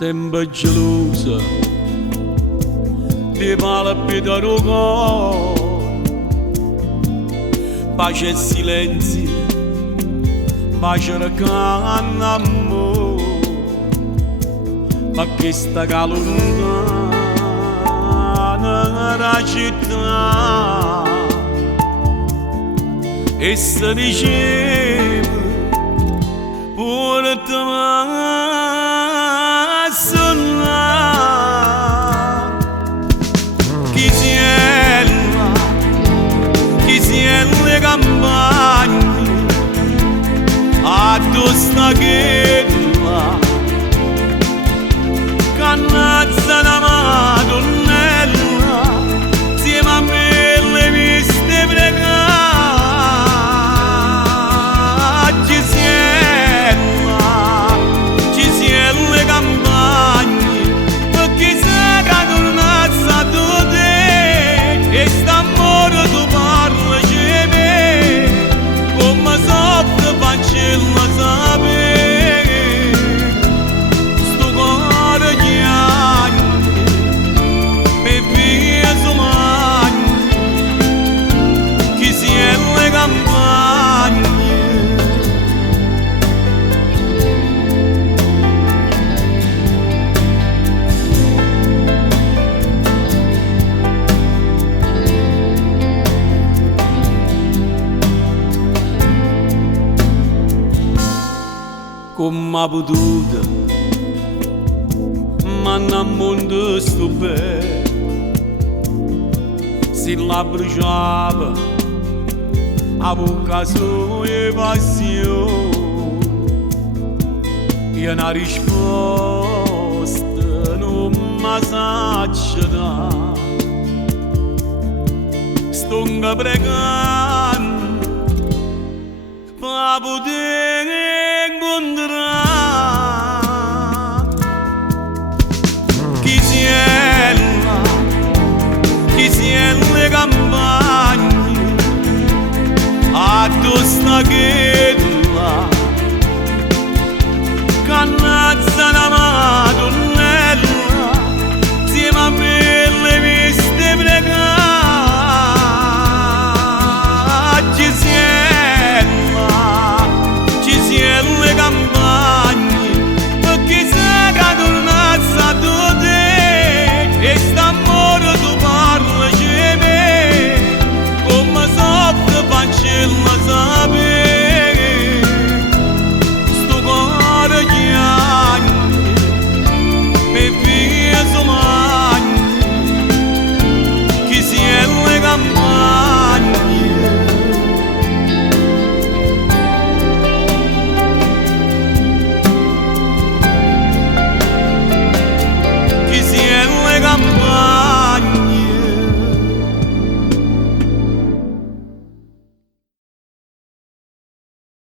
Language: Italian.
sempre gelosa di palpitare il cuore, pace e silenzio, pace recano amore, ma che sta lontana la città e se diceva pure te le campagne addosso a quella cannazza la Madonnella insieme a me le viste pregare ci siano le campagne perché se cadonazza a te e sta amore tu parla faccella sapere sto cuore chiagna e via somagna chi si è le campagne. Come ha potuto, ma non mondo sto bene, si la bruciava a vocazione e passione, e una risposta non mi saccia dare, sto pregando per poter chi si è le campagne addosso a che